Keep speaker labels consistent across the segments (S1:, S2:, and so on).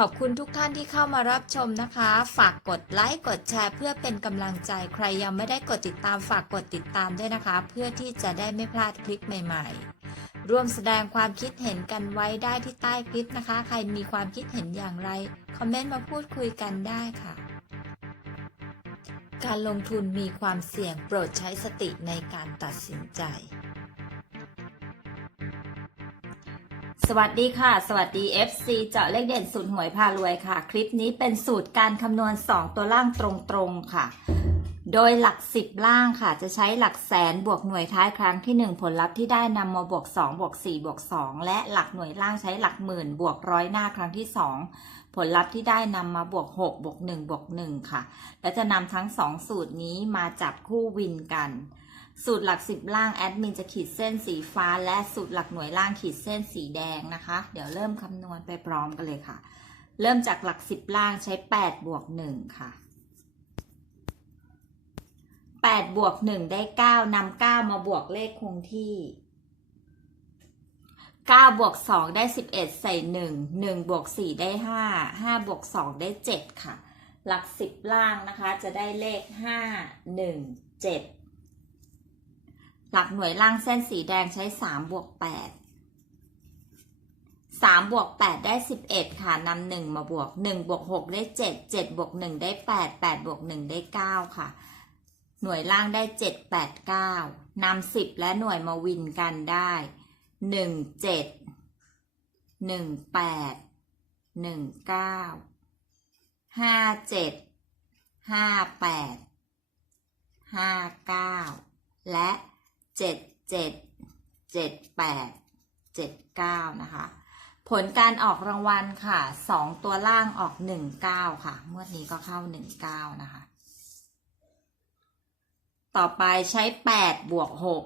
S1: ขอบคุณทุกท่านที่เข้ามารับชมนะคะ ฝากกดไลค์กดแชร์ เพื่อเป็นกำลังใจใครยังไม่ได้กดติดตามฝากกดติดตามด้วยนะคะ เพื่อที่จะได้ไม่พลาดคลิปใหม่ๆ ร่วมแสดงความคิดเห็นกันไว้ได้ที่ใต้คลิปนะคะ ใครมีความคิดเห็นอย่างไร คอมเมนต์มาพูดคุยกันได้ค่ะ การลงทุนมีความเสี่ยงโปรดใช้สติในการตัดสินใจ สวัสดีค่ะ สวัสดี FC เจาะเลขเด่นสูตรหวยพารวยค่ะ คลิปนี้เป็นสูตรการคำนวณ 2 ตัวล่างตรงๆค่ะ โดยหลัก 10 ล่างค่ะ จะใช้หลักแสนบวกหน่วยท้ายครั้งที่ 1 ผลลัพธ์ที่ได้นำมาบวก 2 บวก 4 บวก 2 และหลักหน่วยล่างใช้หลักหมื่นบวกร้อยหน้าครั้งที่ 2 ผลลัพธ์ที่ได้นำมาบวก 6 บวก 1 บวก 1 ค่ะ และจะนำทั้ง 2 สูตรนี้มาจับคู่วินกัน สูตรหลักสิบล่างแอดมินจะขีดเส้นสีฟ้า และสูตรหลักหน่วยล่างขีดเส้นสีแดงนะคะ เดี๋ยวเริ่มคำนวณไปพร้อมกันเลยค่ะ เริ่มจากหลักสิบล่างใช้แปดบวกหนึ่งค่ะแปดบวกหนึ่งได้เก้านำเก้ามาบวกเลขคงที่เก้าบวกสองได้สิบเอ็ดใส่หนึ่งหนึ่งบวกสี่ได้ห้าห้าบวกสองได้เจ็ดค่ะ หลักสิบล่างนะคะจะได้เลขห้าหนึ่งเจ็ด หลักหน่วยล่างเส้นสีแดงใช้สามบวกแปดสามบวกแปดได้สิบเอ็ดค่ะนำหนึ่งมาบวกหนึ่งบวกหกได้เจ็ดเจ็ดบวกหนึ่งได้แปดแปดบวกหนึ่งได้เก้าค่ะ หน่วยล่างได้เจ็ดแปดเก้านำสิบและหน่วยมาวินกันได้หนึ่งเจ็ดหนึ่งแปดหนึ่งเก้าห้าเจ็ดห้าแปดห้าเก้าและ เจ็ดเจ็ดเจ็ดแปดเจ็ดเก้านะคะ ผลการออกรางวัลค่ะสองตัวล่างออกหนึ่งเก้าค่ะงวดนี้ก็เข้าหนึ่งเก้านะคะ ต่อไปใช้แปดบวกหก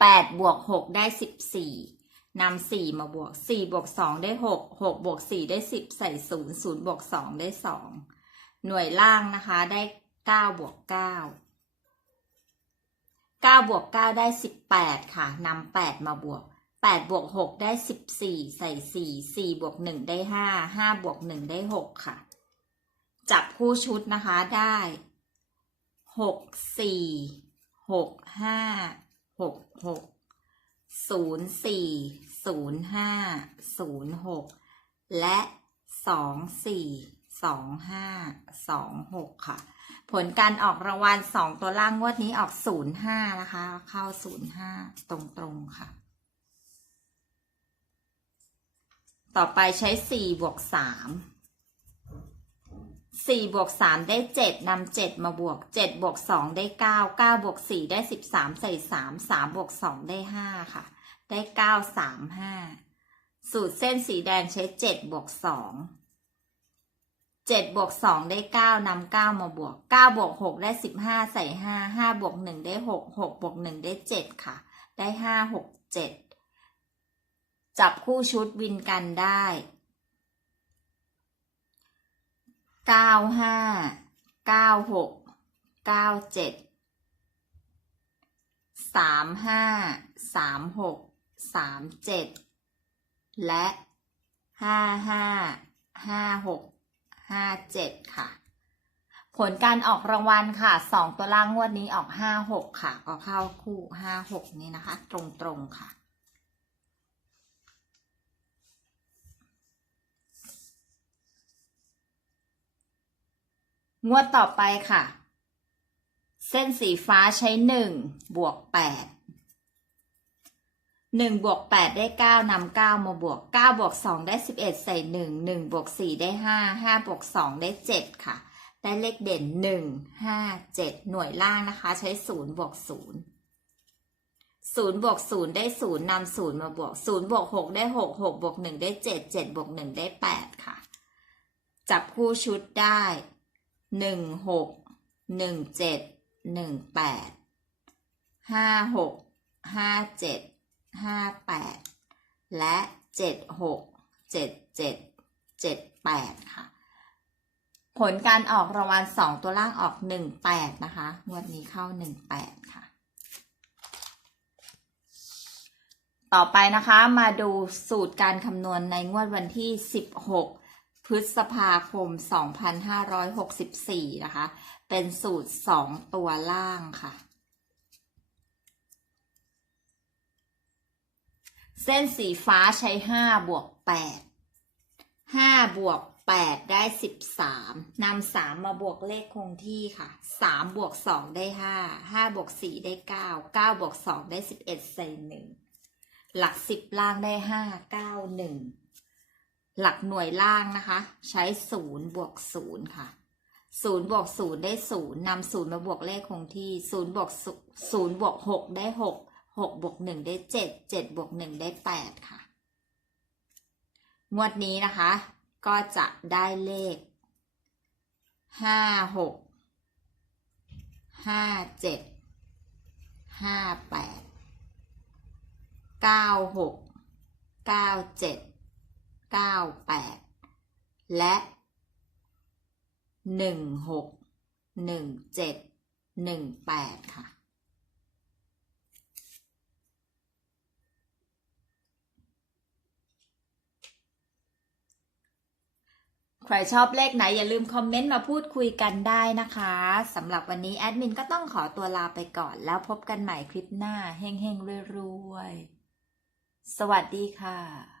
S1: แปดบวกหกได้สิบสี่นำสี่มาบวกสี่บวกสองได้หกหกบวกสี่ได้สิบใส่ศูนย์ศูนย์บวกสองได้สองหน่วยล่างนะคะได้ เก้าบวกเก้าเก้าบวกเก้าได้สิบแปดค่ะนำแปดมาบวกแปดบวกหกได้สิบสี่ใส่สี่สี่บวกหนึ่งได้ห้าห้าบวกหนึ่งได้หกค่ะ จับคู่ชุดนะคะได้หกสี่หกห้าหกหกศูนย์สี่ศูนย์ห้าศูนย์หกและสองสี่สองห้าสองหกค่ะ ผลการออกรางวัลสองตัวล่างงวดนี้ออกศูนย์ห้านะคะ เข้าศูนย์ห้าตรงๆค่ะ ต่อไปใช้สี่บวกสามสี่บวกสามได้เจ็ดนำเจ็ดมาบวกเจ็ดบวกสองได้เก้าเก้าบวกสี่ได้สิบสามใส่สามสามบวกสองได้ห้าค่ะ ได้เก้าสามห้าสูตรเส้นสีแดงใช้เจ็ดบวกสอง เจ็ดบวกสองได้เก้านำเก้ามาบวกเก้าบวกหกได้สิบห้าใส่ห้าห้าบวกหนึ่งได้หกหกบวกหนึ่งได้เจ็ดค่ะ ได้ห้าหกเจ็ดจับคู่ชุดวินกันได้เก้าห้าเก้าหกเก้าเจ็ดสามห้าสามหกสามเจ็ดและห้าห้าห้าหก ห้าเจ็ดค่ะ ผลการออกรางวัลค่ะสองตัวล่างงวดนี้ออกห้าหกค่ะ ก็เข้าคู่ห้าหกนี่นะคะ ตรงๆค่ะงวดต่อไปค่ะ เส้นสีฟ้าใช้หนึ่งบวกแปด หนึ่งบวกแปดได้เก้านำเก้ามาบวกเก้าบวกสองได้สิบเอ็ดใส่หนึ่งหนึ่งบวกสี่ได้ห้าห้าบวกสองได้เจ็ดค่ะ ได้เลขเด่นหนึ่งห้าเจ็ดหน่วยล่างนะคะ ใช้ศูนย์บวกศูนย์ศูนย์บวกศูนย์ได้ศูนย์นำศูนย์มาบวกศูนย์บวกหกได้หกหกบวกหนึ่งได้เจ็ดเจ็ดบวกหนึ่งได้แปดค่ะ จับคู่ชุดได้หนึ่งหกหนึ่งเจ็ด หนึ่งแปดห้าหกห้าเจ็ดห้าแปดและเจ็ดหกเจ็ดเจ็ดเจ็ดแปดค่ะ ผลการออกรางวัลสองตัวล่างออกหนึ่งแปดนะคะ งวดนี้เข้าหนึ่งแปดค่ะ ต่อไปนะคะมาดูสูตรการคำนวณในงวดวันที่16พฤษภาคม 2564 นะคะ เป็นสูตร 2 ตัวล่างค่ะ เส้นสีฟ้าใช้5บวก8 5บวก8ได้13นำ3มาบวกเลขคงที่ค่ะ3บวก2ได้5 5บวก4ได้9 9บวก2ได้11ใส่1หลัก10ล่างได้5 9 1หลักหน่วยล่างนะคะ ใช้0บวก0ค่ะ0บวก0ได้0นำ0มาบวกเลขคงที่0บวก0บวก6ได้ 6 6บวก1ได้7 7บวก1ได้8ค่ะ งวดนี้นะคะ ก็จะได้เลขห้าหกห้าเจ็ดห้าแปดเก้าหกเก้าเจ็ดเก้าแปดและหนึ่งหกหนึ่งเจ็ดหนึ่งแปดค่ะ ใครชอบเลขไหนอย่าลืมคอมเมนต์มาพูดคุยกันได้นะคะสำหรับวันนี้แอดมินก็ต้องขอตัวลาไปก่อน แล้วพบกันใหม่คลิปหน้าเฮงๆรวยๆ สวัสดีค่ะ